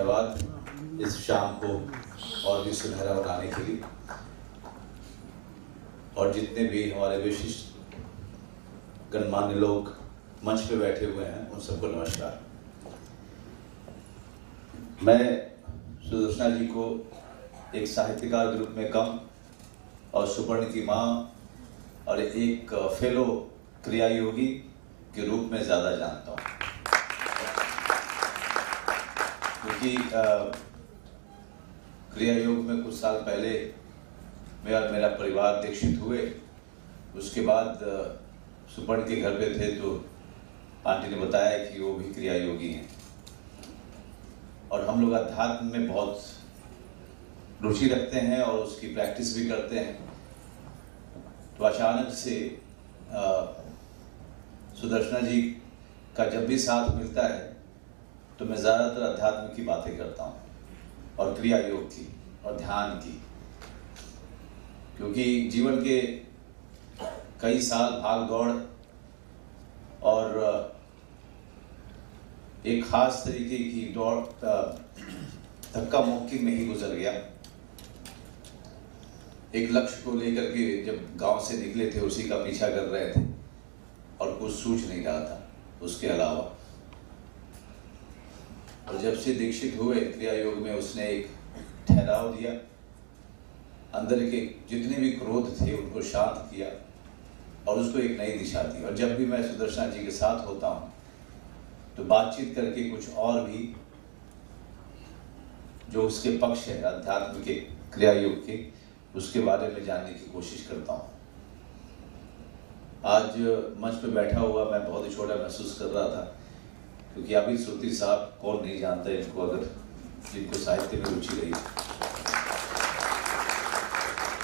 धन्यवाद इस शाम को और भी सुनहरा बनाने के लिए। और जितने भी हमारे विशिष्ट गणमान्य लोग मंच पे बैठे हुए हैं उन सबको नमस्कार। मैं सुदर्शना जी को एक साहित्यकार के रूप में कम और सुपर्ण की माँ और एक फेलो क्रिया योगी के रूप में ज़्यादा जानता हूँ, क्योंकि क्रिया योग में कुछ साल पहले मेरा परिवार दीक्षित हुए। उसके बाद सुपर्ण के घर पे थे तो आंटी ने बताया कि वो भी क्रिया योगी हैं और हम लोग अध्यात्म में बहुत रुचि रखते हैं और उसकी प्रैक्टिस भी करते हैं। तो अचानक से सुदर्शना जी का जब भी साथ मिलता है तो मैं ज़्यादातर अध्यात्म की बातें करता हूँ और क्रिया योग की और ध्यान की, क्योंकि जीवन के कई साल भाग दौड़ और एक खास तरीके की दौड़ धक्का मुक्की में ही गुजर गया। एक लक्ष्य को लेकर के जब गांव से निकले थे उसी का पीछा कर रहे थे और कुछ सूझ नहीं रहा था उसके अलावा। और जब से दीक्षित हुए क्रिया योग में उसने एक ठहराव दिया, अंदर के जितने भी क्रोध थे उनको शांत किया और उसको एक नई दिशा दी। और जब भी मैं सुदर्शना जी के साथ होता हूँ तो बातचीत करके कुछ और भी जो उसके पक्ष है अध्यात्म के क्रिया योग के, उसके बारे में जानने की कोशिश करता हूँ। आज मंच पे बैठा हुआ मैं बहुत ही छोटा महसूस कर रहा था, क्योंकि अभी श्रुति साहब कौन नहीं जानता इनको, अगर जिनको साहित्य में रुचि रही।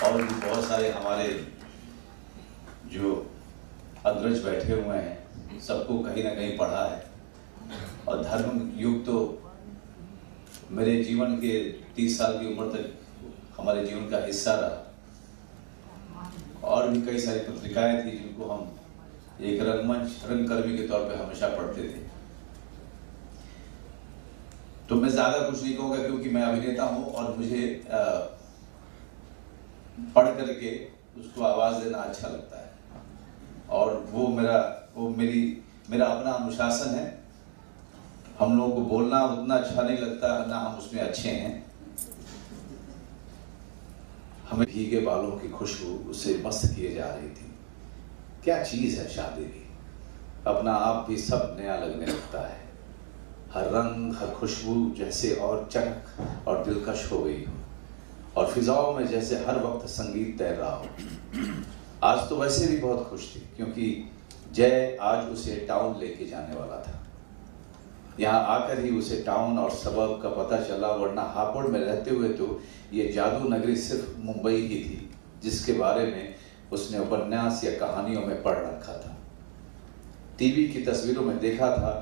और भी बहुत सारे हमारे जो अग्रज बैठे हुए हैं, सबको कहीं ना कहीं पढ़ा है। और धर्म युग तो मेरे जीवन के 30 साल की उम्र तक हमारे जीवन का हिस्सा रहा। और भी कई सारी पत्रिकाएं थी जिनको हम एक रंगमंच रंगकर्मी के तौर पे हमेशा पढ़ते थे। तो मैं ज़्यादा कुछ नहीं कहूँगा क्योंकि मैं अभिनेता हूँ और मुझे पढ़ करके उसको आवाज़ देना अच्छा लगता है और वो मेरा अपना अनुशासन है। हम लोगों को बोलना उतना अच्छा नहीं लगता, ना हम उसमें अच्छे हैं। हमें भीगे बालों की खुशबू उससे मस्त किए जा रही थी। क्या चीज़ है शादी भी, अपना आप भी सब नया लगने लगता है। हर रंग हर खुशबू जैसे और चटक और दिलकश हो गई हो, और फिजाओं में जैसे हर वक्त संगीत तैर रहा हो। आज तो वैसे भी बहुत खुश थी क्योंकि जय आज उसे टाउन लेके जाने वाला था। यहाँ आकर ही उसे टाउन और सबब का पता चला, वरना हापुड़ में रहते हुए तो ये जादू नगरी सिर्फ मुंबई ही थी जिसके बारे में उसने उपन्यास या कहानियों में पढ़ रखा था, टीवी की तस्वीरों में देखा था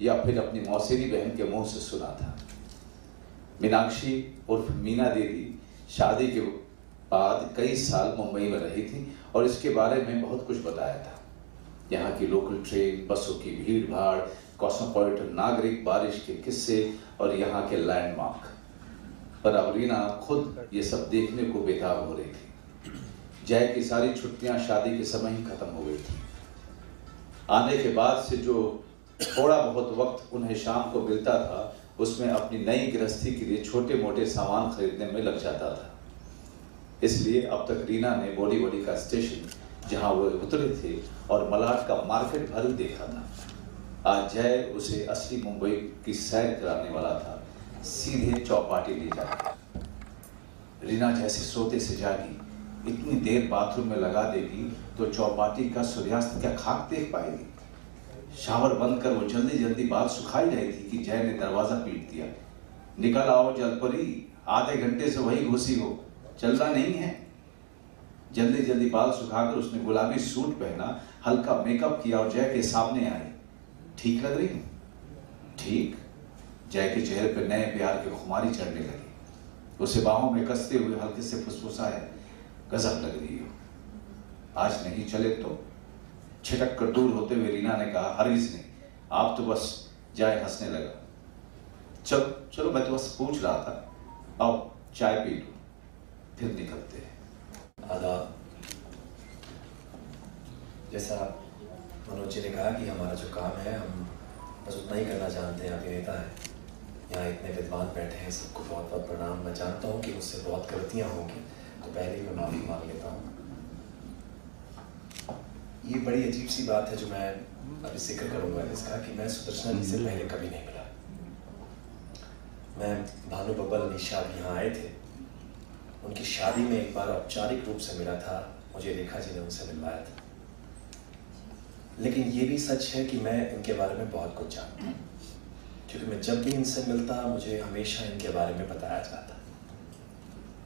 या फिर अपनी मौसेरी बहन के मुंह से सुना था। मीनाक्षी उर्फ मीना दीदी शादी के बाद कई साल मुंबई में रही थी और इसके बारे में बहुत कुछ बताया था। यहाँ की लोकल ट्रेन, बसों की भीड़ भाड़, कॉस्मोपॉलिटन नागरिक, बारिश के किस्से और यहाँ के लैंडमार्क। पर अब रीना खुद ये सब देखने को बेताब हो रही थी। जय की सारी छुट्टियाँ शादी के समय ही खत्म हो गई थी। आने के बाद से जो थोड़ा बहुत वक्त उन्हें शाम को मिलता था उसमें अपनी नई गृहस्थी के लिए छोटे मोटे सामान खरीदने में लग जाता था। इसलिए अब तक रीना ने बोरीवली का स्टेशन जहाँ वो उतरे थे और मलाड का मार्केट भर देखा था। आज जय उसे असली मुंबई की सैर कराने वाला था, सीधे चौपाटी ले जाकर। रीना जैसे सोते से जागी, इतनी देर बाथरूम में लगा देगी तो चौपाटी का सूर्यास्त क्या खाक देख पाएगी। शावर बंद कर वो जल्दी जल्दी बाल सुखाई रही थी कि जय ने दरवाजा पीट दिया। निकल आओ जलपरी, आधे घंटे से वही घुसी हो, चलना नहीं है। जल्दी जल्दी बाल सुखाकर उसने गुलाबी सूट पहना, हल्का मेकअप किया और जय के सामने आई। ठीक लग रही हूँ? ठीक। जय के चेहरे पर नए प्यार की खुमारी चढ़ने लगी। उसे बाहों में कसते हुए हल्के से फुसफुसाया, गजब लग रही हो। आज नहीं चले तो? छिटक कर दूर होते हुए रीना ने कहा, हरगिज नहीं, आप तो बस। जय हंसने लगा। चलो मैं तो बस पूछ रहा था, आओ चाय पी लो फिर निकलते हैं। आदाब। जैसा मनोज जी ने कहा कि हमारा जो काम है हम बस उतना ही करना जानते हैं। अभिनेता है, यहाँ इतने विद्वान बैठे हैं, सबको बहुत बहुत प्रणाम। मैं जानता हूँ कि मुझसे बहुत गलतियाँ होंगी, तो पहले ही मैं माफ़ी मांग लेता हूँ। ये बड़ी अजीब सी बात है जो मैं अभी जिक्र करूँगा इसका, कि मैं सुदर्शना जी से पहले कभी नहीं मिला। मैं भानु बब्बल निशा अभी यहाँ आए थे, उनकी शादी में एक बार औपचारिक रूप से मिला था, मुझे रेखा जी ने उनसे मिलवाया था। लेकिन ये भी सच है कि मैं इनके बारे में बहुत कुछ जानता हूँ, क्योंकि मैं जब भी इनसे मिलता मुझे हमेशा इनके बारे में बताया जाता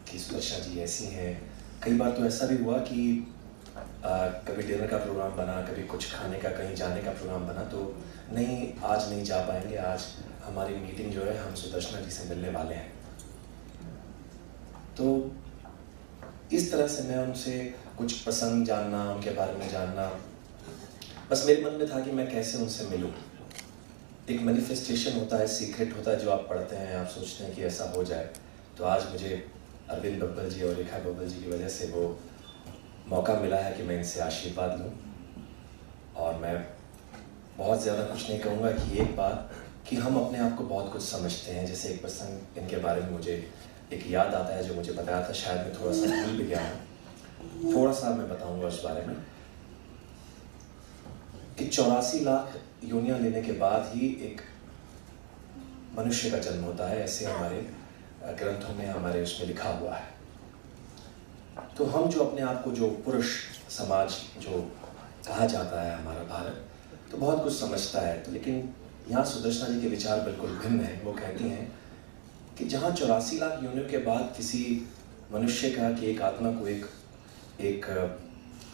कि सुदर्शना जी ऐसी हैं। कई बार तो ऐसा भी हुआ कि कभी डिनर का प्रोग्राम बना, कभी कुछ खाने का, कहीं जाने का प्रोग्राम बना, तो नहीं आज नहीं जा पाएंगे, आज हमारी मीटिंग जो है हम सुदर्शना जी से मिलने वाले हैं। तो इस तरह से मैं उनसे कुछ पसंद जानना, उनके बारे में जानना, बस मेरे मन में था कि मैं कैसे उनसे मिलूं। एक मैनिफेस्टेशन होता है, सीक्रेट होता है जो आप पढ़ते हैं, आप सोचते हैं कि ऐसा हो जाए। तो आज मुझे अरविंद बब्बल जी और रेखा बब्बल जी की वजह से वो मौका मिला है कि मैं इनसे आशीर्वाद लूं। और मैं बहुत ज़्यादा कुछ नहीं कहूँगा कि एक बात कि हम अपने आप को बहुत कुछ समझते हैं। जैसे एक प्रसंग इनके बारे में मुझे एक याद आता है जो मुझे बताया था, शायद मैं थोड़ा सा भूल भी गया हूँ, थोड़ा सा मैं बताऊँगा उस बारे में। कि 84 लाख योनियाँ लेने के बाद ही एक मनुष्य का जन्म होता है, ऐसे हमारे ग्रंथों में, हमारे उसमें लिखा हुआ है। तो हम जो अपने आप को, जो पुरुष समाज जो कहा जाता है हमारा भारत, तो बहुत कुछ समझता है। तो लेकिन यहाँ सुदर्शना जी के विचार बिल्कुल भिन्न हैं। वो कहती हैं कि जहाँ 84 लाख योनियों के बाद किसी मनुष्य का, कि एक आत्मा को एक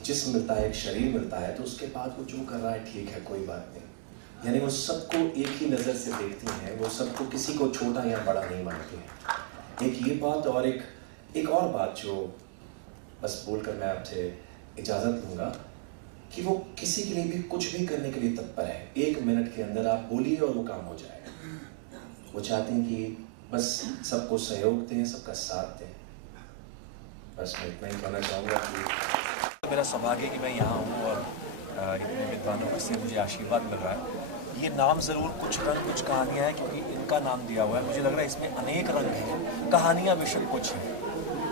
जिस्म मिलता है, एक शरीर मिलता है, तो उसके बाद वो जो कर रहा है ठीक है, कोई बात नहीं। यानी वो सबको एक ही नज़र से देखती हैं, वो सबको, किसी को छोटा या बड़ा नहीं मानती हैं। एक ये बात, और एक और बात जो बस बोलकर मैं आपसे इजाज़त लूँगा, कि वो किसी के लिए भी कुछ भी करने के लिए तत्पर है। 1 मिनट के अंदर आप बोलिए और वो काम हो जाएगा। वो चाहती हैं कि बस सबको सहयोग दें, सबका साथ दें। बस मैं इतना ही कहना चाहूँगा कि मेरा सौभाग्य कि मैं यहाँ हूँ और इतने विद्वानों से मुझे आशीर्वाद मिल रहा है। ये नाम ज़रूर कुछ रंग कुछ कहानियाँ हैं, क्योंकि इनका नाम दिया हुआ है। मुझे लग रहा है इसमें अनेक रंग हैं, कहानियाँ बेशक कुछ हैं,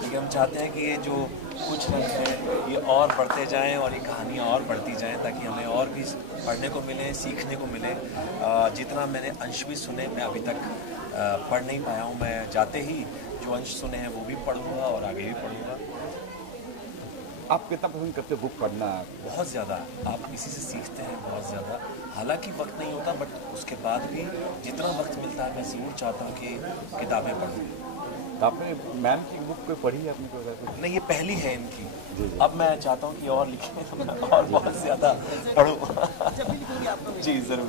लेकिन हम चाहते हैं कि ये जो कुछ रंग हैं ये और बढ़ते जाएं और ये कहानियाँ और बढ़ती जाएं, ताकि हमें और भी पढ़ने को मिले, सीखने को मिले। जितना मैंने अंश भी सुने, मैं अभी तक पढ़ नहीं पाया हूँ। मैं जाते ही जो अंश सुने हैं वो भी पढ़ूँगा और आगे भी पढ़ूँगा। आप कितना पसंद करते हो बुक पढ़ना? बहुत ज़्यादा। आप इसी से सीखते हैं बहुत ज़्यादा। हालांकि वक्त नहीं होता, बट उसके बाद भी जितना वक्त मिलता है मैं ज़रूर चाहता हूँ कि किताबें पढूं। तो आपने मैम की बुक कोई पढ़ी है आपने? कोई नहीं, ये पहली है इनकी। जी। अब मैं चाहता हूँ कि और लिखें, तो मैं और बहुत ज़्यादा पढूं। जी ज़रूर।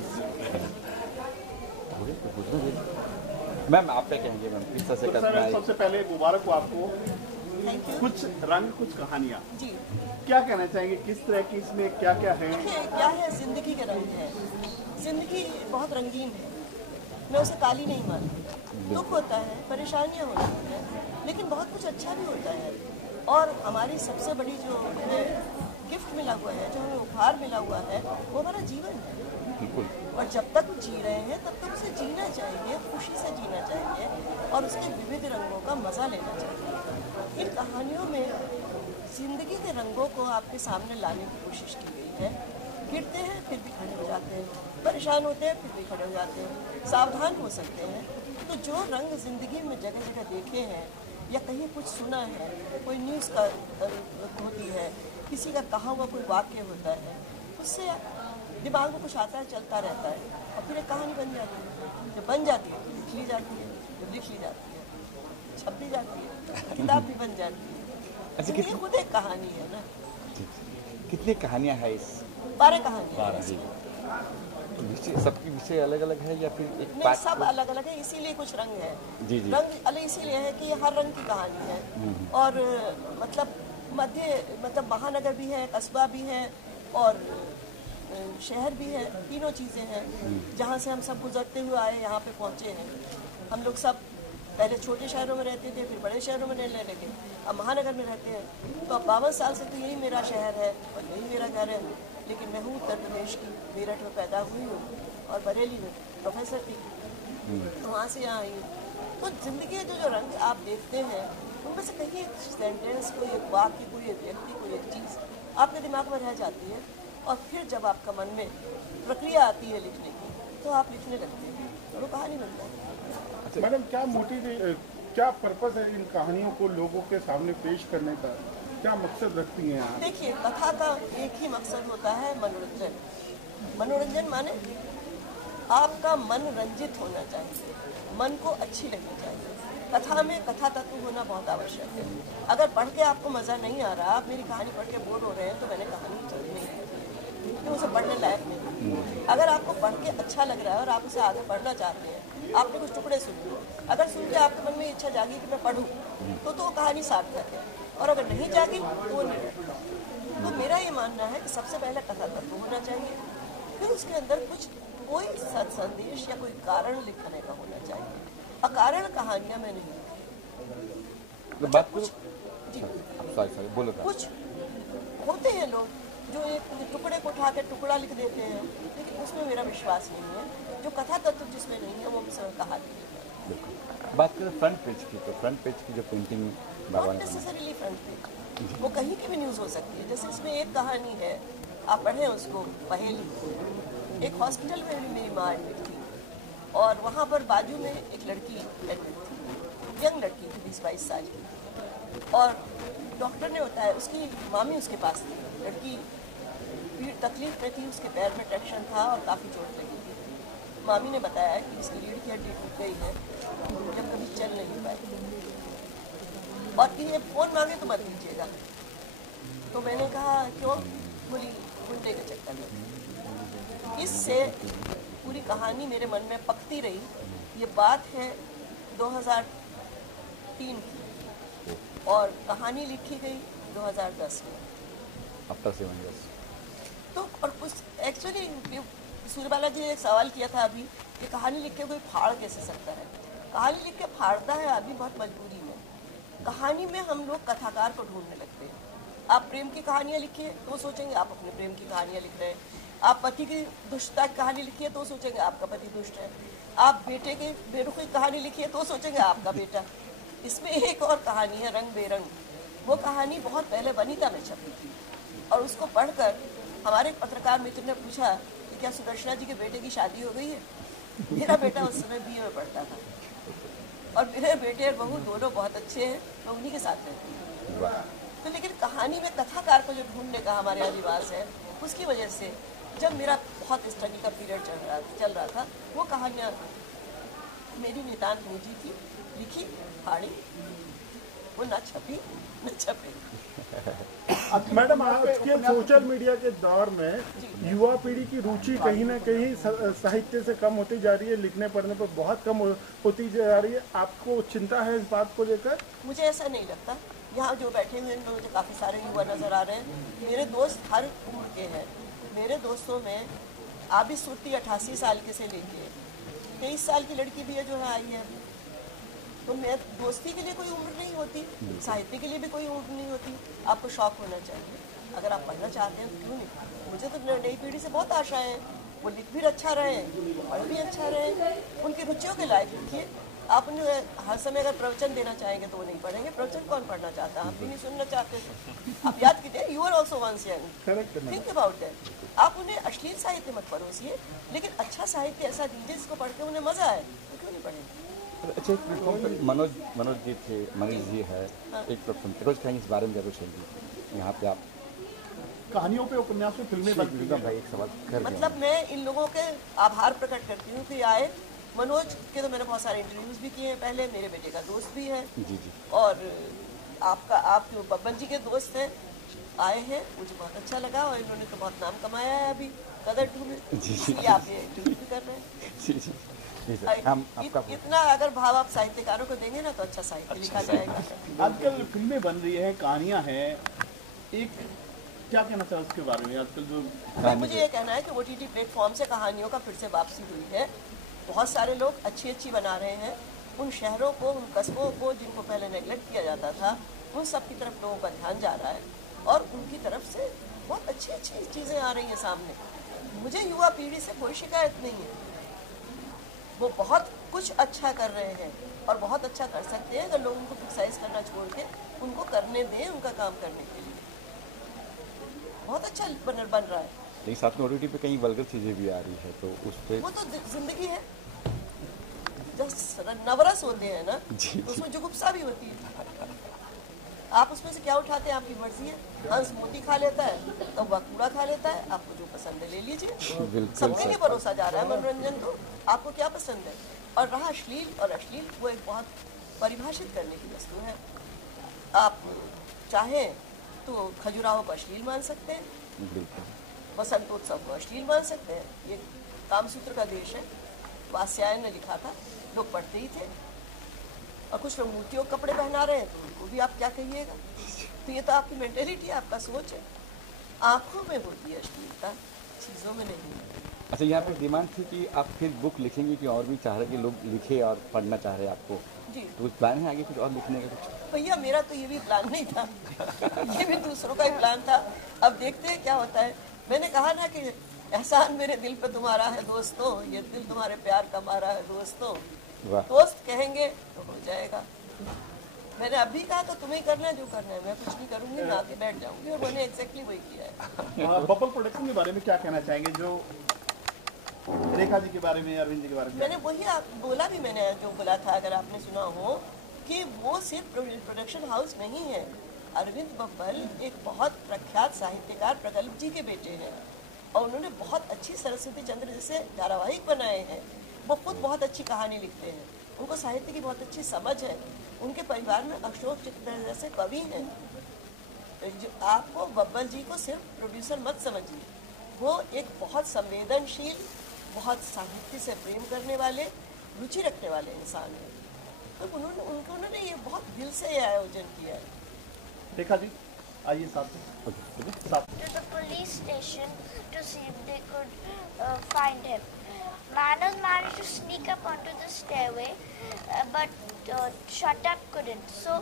मैम आप क्या कहेंगे? मैम किस तरह से करना है? सबसे पहले मुबारक हो आपको। कुछ रंग कुछ कहानियाँ जी, क्या कहना चाहेंगे, किस तरह की इसमें क्या क्या है? क्या है, जिंदगी के रंग है। जिंदगी बहुत रंगीन है, मैं उसे काली नहीं मानती। दुख होता है, परेशानियाँ होती हैं, लेकिन बहुत कुछ अच्छा भी होता है। और हमारी सबसे बड़ी जो हमें गिफ्ट मिला हुआ है, जो हमें उपहार मिला हुआ है, वो हमारा जीवन है। बिल्कुल। और जब तक जी रहे हैं तब तक उसे जीना चाहिए, खुशी से जीना चाहिए और उसके विविध रंगों का मज़ा लेना चाहिए। इन कहानियों में ज़िंदगी के रंगों को आपके सामने लाने की कोशिश की गई है। गिरते हैं फिर भी खड़े हो जाते हैं, परेशान होते हैं फिर भी खड़े हो जाते हैं, सावधान हो सकते हैं। तो जो रंग ज़िंदगी में जगह जगह देखे हैं या कहीं कुछ सुना है, कोई न्यूज़ का होती है, किसी का कहा हुआ कोई वाक्य होता है, उससे दिमाग में कुछ आता है, चलता रहता है और फिर एक कहानी बन जाती है। जब बन जाती है तो लिख ली जाती है, जब लिख ली जाती है छप भी जाती है, किताब भी बन जाती है। अच्छा, ये खुद एक कहानी है ना। कितनी कहानियाँ है इस? 12 कहानियाँ। जी। विषय, सबकी विषय अलग अलग है या फिर एक नहीं, सब अलग अलग है, इसीलिए कुछ रंग है। जी। रंग अलग इसीलिए है कि ये हर रंग की कहानी है। और मतलब महानगर भी है, कस्बा भी है और शहर भी है, तीनों चीज़ें हैं। जहाँ से हम सब गुजरते हुए आए, यहाँ पे पहुँचे हैं। हम लोग सब पहले छोटे शहरों में रहते थे, फिर बड़े शहरों में रहने लगे, अब महानगर में रहते हैं। तो अब 52 साल से तो यही मेरा शहर है और यही मेरा घर है। लेकिन मैं हूँ उत्तर प्रदेश की, मेरठ में पैदा हुई हूँ और बरेली में प्रोफेसर थी, तो वहाँ से यहाँ आई हूँ। तो ज़िंदगी के जो रंग आप देखते हैं उनमें से कहीं एक सेंटेंस, कोई एक वाक्य, कोई एक व्यक्ति, कोई एक चीज़ आपके दिमाग में रह जाती है और फिर जब आपका मन में प्रक्रिया आती है लिखने की तो आप लिखने लगते हैं और वो कहानी बनता है। मैडम, क्या मोटिव, क्या पर्पस है इन कहानियों को लोगों के सामने पेश करने का? क्या मकसद रखती हैं आप? देखिए, कथा का एक ही मकसद होता है, मनोरंजन। मनोरंजन माने आपका मन रंजित होना चाहिए, मन को अच्छी लगनी चाहिए। कथा में कथा तत्व होना बहुत आवश्यक है। अगर पढ़ के आपको मज़ा नहीं आ रहा, आप मेरी कहानी पढ़ के बोर हो रहे हैं, तो मैंने कहानी नहीं क्योंकि उसे पढ़ने लायक नहीं। अगर आपको पढ़ के अच्छा लग रहा है और आप उसे आगे पढ़ना चाहते हैं, आपने कुछ टुकड़े सुन लिए, अगर सुन के आपके मन में इच्छा जागी कि मैं पढ़ूँ, तो कहानी सार्थक है। और अगर नहीं जागी तो वो नहीं। तो मेरा ये मानना है कि सबसे पहले कथा तत्व होना चाहिए, फिर उसके अंदर कुछ कोई संदेश या कोई कारण लिखने का होना चाहिए। अकारण कहानियां मैं नहीं। बात कुछ सॉरी बोलो। कुछ होते हैं लोग जो एक टुकड़े को उठा के टुकड़ा लिख देते हैं, लेकिन उसमें मेरा विश्वास नहीं है। जो कथा तत्व जिसमें नहीं है वो मुझसे कहानी है। बात करें फ्रंट पेज की, तो फ्रंट पेज की जो painting not necessarily front page, वो कहीं की भी न्यूज़ हो सकती है। जैसे इसमें एक कहानी है, आप पढ़ें उसको, पहेली। एक हॉस्पिटल में भी मेरी माँ एडमिट थी और वहाँ पर बाजू में एक लड़की एडमिट थी, यंग लड़की थी, 20-22 साल की। और डॉक्टर ने बताया, उसकी मामी उसके पास थी, लड़की तकलीफ में थी, उसके पैर में ट्रैक्शन था और काफ़ी चोट लगी थी। मामी ने बताया कि इसकी रीढ़ की हड्डी टूट गई है, जब कभी चल नहीं पाई, और ये फ़ोन मांगे तो मत लीजिएगा। तो मैंने कहा क्यों? बोली गुंडे के चक्कर में। इससे पूरी कहानी मेरे मन में पकती रही। ये बात है 2003 की और कहानी लिखी गई 2010 में। After 7 years। तो और उस एक्चुअली सूर्यबाला जी ने एक सवाल किया था अभी कि कहानी लिख के कोई फाड़ कैसे सकता है? कहानी लिख के फाड़ता है आदमी बहुत मजबूरी में। कहानी में हम लोग कथाकार को ढूंढने लगते हैं। आप प्रेम की कहानियाँ लिखिए तो सोचेंगे आप अपने प्रेम की कहानियाँ लिख रहे हैं। आप पति की दुष्टता की कहानी लिखिए तो सोचेंगे आपका पति दुष्ट है। आप बेटे की बेरुखी की कहानी लिखिए तो सोचेंगे आपका बेटा। इसमें एक और कहानी है, रंग बेरंग। वो कहानी बहुत पहले वनिता में छपी थी और उसको पढ़कर हमारे पत्रकार मित्र ने पूछा कि क्या सुदर्शना जी के बेटे की शादी हो गई है? मेरा बेटा उस समय BA में पढ़ता था और मेरे बेटे और बहू दोनों बहुत अच्छे हैं, मैं उन्हीं के साथ रहती हूँ। तो लेकिन कहानी में कथाकार को जो ढूंढने का हमारे यहाँ रिवाज है, उसकी वजह से जब मेरा बहुत स्ट्रगल का पीरियड चल रहा था, वो कहानियाँ मेरी नितांत निजी थी, लिखी, फाड़ी, वो ना छपी न छपे। मैडम, आज के सोशल मीडिया के दौर में युवा पीढ़ी की रुचि कहीं ना कहीं साहित्य से कम होती जा रही है, लिखने पढ़ने पर बहुत कम होती जा रही है। आपको चिंता है इस बात को लेकर? मुझे ऐसा नहीं लगता। यहाँ जो बैठे हुए हैं मुझे काफ़ी सारे युवा नज़र आ रहे हैं। मेरे दोस्त हर उम्र के हैं। मेरे दोस्तों में आबी सुरती 88 साल के से लेके 23 साल की लड़की भी है जो आई है। तो मैं दोस्ती के लिए कोई उम्र नहीं होती, साहित्य के लिए भी कोई उम्र नहीं होती। आपको शौक होना चाहिए। अगर आप पढ़ना चाहते हैं तो क्यों नहीं? मुझे तो नई पीढ़ी से बहुत आशाएं हैं, वो लिख भी अच्छा रहे, पढ़ भी अच्छा रहे, उनकी रुचियों के लायक लिखिए। आप उन्हें हर समय अगर प्रवचन देना चाहेंगे तो वो नहीं पढ़ेंगे। प्रवचन कौन पढ़ना चाहता है? आप भी नहीं सुनना चाहते थे। आप याद कीजिए, you are also once young, think about that. आप उन्हें अश्लील साहित्य मत परोसिए, लेकिन अच्छा साहित्य ऐसा दीजिए जिसको पढ़ के उन्हें मजा आए, तो क्यों नहीं पढ़ेंगे? अच्छा, एक प्लेटफॉर्म पर मनोज जी थे, मनीष जी है, एक प्लेटफॉर्म रोज कहेंगे इस बारे में क्या कुछ है यहाँ पे? आप कहानियों पे, उपन्यासों, फिल्में बनती हैं। भाई एक सवाल कर मतलब मैं इन लोगों के आभार प्रकट करती हूँ कि आए। मनोज के तो मैंने बहुत सारे इंटरव्यूज भी किए हैं पहले, मेरे बेटे का दोस्त भी है जी, और आप बब्बन जी के दोस्त हैं, आए हैं, मुझे बहुत अच्छा लगा और इन्होंने तो बहुत नाम कमाया है अभी कदर 2 में, इसलिए आप ये इंटरव्यू भी कर रहे हैं। जी सर, हम आपका इतना अगर भाव आप साहित्यकारों को देंगे ना तो अच्छा साहित्य लिखा जाएगा। आजकल फिल्में बन रही है, कहानियां हैं, एक क्या कहना चाहिए उसके बारे में? आजकल जो मुझे ये कहना है कि OTT प्लेटफॉर्म से कहानियों का फिर से वापसी हुई है। बहुत सारे लोग अच्छी बना रहे हैं उन शहरों को, उन कस्बों को जिनको पहले नेगलेक्ट किया जाता था, उन सब की तरफ लोगों का ध्यान जा रहा है और उनकी तरफ से बहुत अच्छी अच्छी चीज़ें आ रही हैं सामने। मुझे युवा पीढ़ी से कोई शिकायत नहीं है, वो बहुत कुछ अच्छा कर रहे हैं और बहुत अच्छा कर सकते हैं अगर लोग उनको क्रिटिसाइज करना छोड़ के उनको करने दें उनका काम करने के लिए। बहुत अच्छा बन रहा है। लेकिन साथ में OTT पे कई वल्गर चीज़ें भी आ रही है, तो उस पर वो तो जिंदगी है, जब नवरस होते हैं ना जी, तो उसमें जुगुप्सा भी होती है। आप उसमें से क्या उठाते हैं आपकी मर्जी है। हंस मोती खा लेता है तो वह कूड़ा खा लेता है, आपको जो पसंद है ले लीजिए। सबके लिए परोसा जा रहा है मनोरंजन, तो आपको क्या पसंद है। और रहा अश्लील और अश्लील, वो एक बहुत परिभाषित करने की वस्तु है। आप चाहें तो खजुराहो को अश्लील मान सकते हैं, वसंतोत्सव को अश्लील मान सकते हैं। ये कामसूत्र का देश है, वात्स्यायन ने लिखा था, लोग पढ़ते ही थे। और कुछ लोग मूर्तियों के कपड़े पहना रहे हैं तो उनको भी आप क्या कहिएगा। तो ये तो आपकी मेंटेलिटी है, आपका सोच है। आंखों में होती है अश्लीलता, चीज़ों में नहीं है। अच्छा, यहाँ पे डिमांड थी कि आप फिर बुक लिखेंगे कि और भी चाह रहे कि लोग लिखे और पढ़ना चाह रहे हैं आपको, जी तो कुछ प्लान है आगे कुछ और लिखने का? कुछ भैया मेरा तो ये भी प्लान नहीं था ये भी दूसरों का ही प्लान था। अब देखते हैं क्या होता है। मैंने कहा ना कि एहसान मेरे दिल पे तुम्हारा है दोस्तों, ये दिल तुम्हारे प्यार का मारा है दोस्तों। दोस्त कहेंगे तो हो जाएगा। मैंने अभी कहा तो तुम्हें करना है जो करना है, मैं कुछ नहीं करूंगी, मैं आके बैठ जाऊंगी। और मैंने एग्जैक्टली वही किया है। बबल प्रोडक्शन के बारे में क्या कहना चाहेंगे, जो रेखा जी के बारे में, अरविंद जी के बारे में? मैंने वही बोला भी, मैंने जो बोला था अगर आपने सुना हो, कि वो सिर्फ प्रोडक्शन हाउस नहीं है। अरविंद बब्बल एक बहुत प्रख्यात साहित्यकार प्रगल्भ जी के बेटे हैं और उन्होंने बहुत अच्छी सरस्वती चंद्र जैसे धारावाहिक बनाए हैं। वो खुद बहुत अच्छी कहानी लिखते हैं, उनको साहित्य की बहुत अच्छी समझ है। उनके परिवार में अशोक चित्तर जैसे कवि हैं। जो आपको बब्बल जी को सिर्फ प्रोड्यूसर मत समझिए, वो एक बहुत संवेदनशील, बहुत साहित्य से प्रेम करने वाले, रुचि रखने वाले इंसान हैं। तो उन्होंने ये बहुत दिल से ये आयोजन किया है। रेखा जी आइए साथ में। To the police station to see if they could find him. Manas managed to sneak up onto the stairway, but Shatab couldn't. So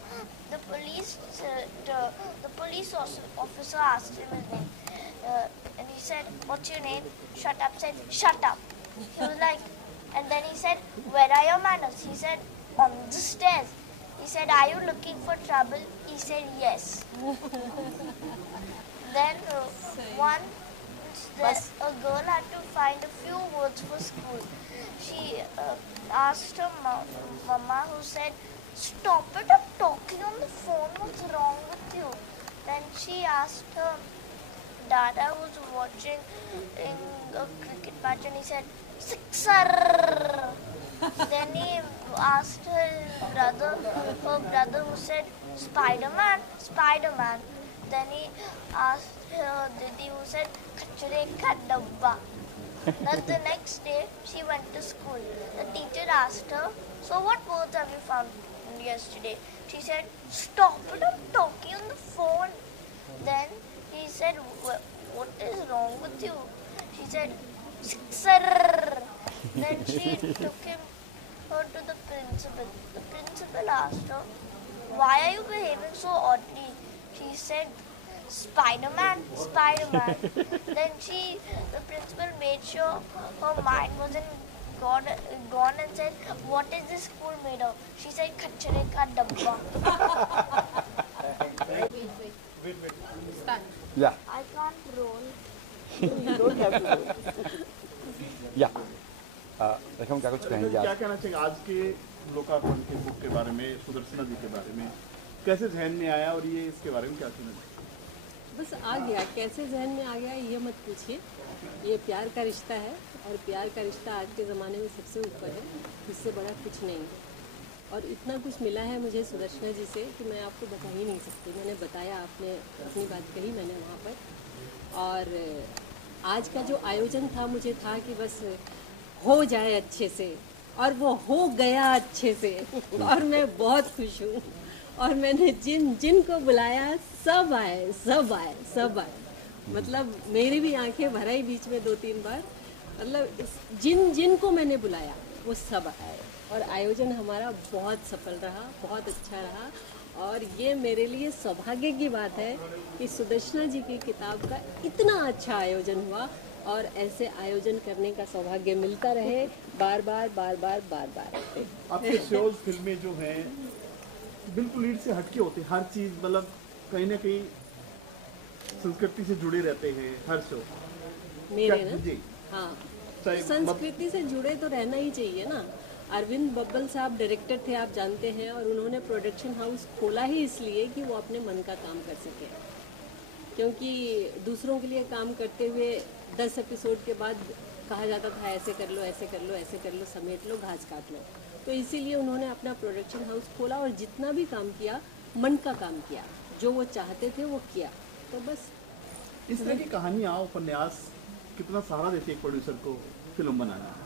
the police officer asked him his name, and he said, "What's your name?" Shatab said, "Shut up." He was like, and then he said, "Where are your manners?" He said, "On the stairs." He said, "Are you looking for trouble?" He said, "Yes." Then once a girl had to find a few words for school. She asked her mama, who said, "Stop it up talking on the phone, what's wrong with you?" Then she asked her dada, who was watching in a cricket match, and he said, "Sixer." Then he asked her brother, who said, "Spider-Man, Spider-Man." Then he asked her didi, who said, "Kachre ka dabba." Then the next day she went to school. The teacher asked her, "So what words have you found yesterday?" She said, "Stop it, I'm talking on the phone." Then he said, "What is wrong with you?" She said, "Sixer." Then she took her to the principal. The principal asked her, "Why are you behaving so oddly?" She said, "Spider-Man, Spider-Man." Then the principal made sure her mind wasn't gone and said, "What is this school made of?" She said, "Kachre ka dabba." Wait. Yeah. I can't roll. You don't have to do. Yeah. देखो क्या कुछ कहेंगे क्या आप? कहना चाहिए आज के लोकार्पण के बुक के बारे में, सुदर्शना जी के बारे में, कैसे जहन में आया और ये इसके बारे में क्या कहना चाहिए? बस आ गया, कैसे जहन में आ गया ये मत पूछिए। ये प्यार का रिश्ता है और प्यार का रिश्ता आज के ज़माने में सबसे ऊपर है, इससे बड़ा कुछ नहीं है। और इतना कुछ मिला है मुझे सुदर्शना जी से कि मैं आपको बता ही नहीं सकती। मैंने बताया, आपने अपनी बात कही, मैंने वहाँ पर। और आज का जो आयोजन था, मुझे था कि बस हो जाए अच्छे से, और वो हो गया अच्छे से। और मैं बहुत खुश हूँ। और मैंने जिन को बुलाया सब आए। मतलब मेरी भी आंखें भराई बीच में 2-3 बार। मतलब जिन को मैंने बुलाया वो सब आए और आयोजन हमारा बहुत सफल रहा, बहुत अच्छा रहा। और ये मेरे लिए सौभाग्य की बात है कि सुदर्शना जी की किताब का इतना अच्छा आयोजन हुआ और ऐसे आयोजन करने का सौभाग्य मिलता रहे बार बार बार बार बार बार। आपके शोज फिल्में जो हैं बिल्कुल लीड से हटके होते हैं, हर चीज़ मतलब कहीं ना कहीं संस्कृति से जुड़े रहते हैं हर शो। मेरे ना जी हाँ, चाहे तो संस्कृति से जुड़े तो रहना ही चाहिए ना। अरविंद बब्बल साहब डायरेक्टर थे, आप जानते हैं, और उन्होंने प्रोडक्शन हाउस खोला ही इसलिए कि वो अपने मन का काम कर सके, क्योंकि दूसरों के लिए काम करते हुए 10 एपिसोड के बाद कहा जाता था ऐसे कर लो, ऐसे कर लो, ऐसे कर लो, समेट लो, घास काट लो। तो इसीलिए उन्होंने अपना प्रोडक्शन हाउस खोला और जितना भी काम किया मन का काम किया, जो वो चाहते थे वो किया। तो बस इस तरह की कहानियाँ, उपन्यास कितना सहारा देती है एक प्रोड्यूसर को फिल्म बनाना।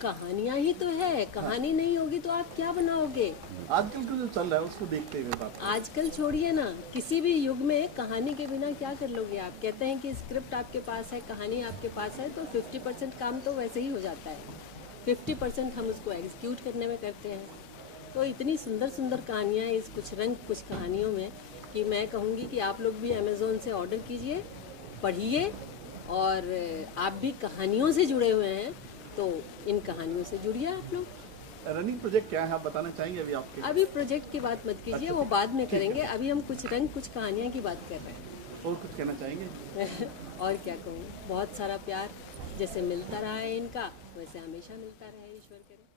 कहानियाँ ही तो है, कहानी नहीं होगी तो आप क्या बनाओगे। आजकल का जो चल रहा है उसको देखते हुए बात। आजकल छोड़िए ना, किसी भी युग में कहानी के बिना क्या कर लोगे आप। कहते हैं कि स्क्रिप्ट आपके पास है, कहानी आपके पास है, तो 50% काम तो वैसे ही हो जाता है, 50% हम उसको एग्जीक्यूट करने में करते हैं। तो इतनी सुंदर सुंदर कहानियाँ इस कुछ रंग कुछ कहानियों में कि मैं कहूँगी कि आप लोग भी अमेज़ोन से ऑर्डर कीजिए, पढ़िए, और आप भी कहानियों से जुड़े हुए हैं तो इन कहानियों से जुड़िए आप लोग। रनिंग प्रोजेक्ट क्या है आप बताना चाहेंगे अभी आपके? अभी प्रोजेक्ट की बात मत कीजिए, वो बाद में करेंगे। अभी हम कुछ रंग कुछ कहानियाँ की बात कर रहे हैं। और कुछ कहना चाहेंगे? और क्या कहूँ, बहुत सारा प्यार जैसे मिलता रहा है इनका, वैसे हमेशा मिलता रहे, ईश्वर करे।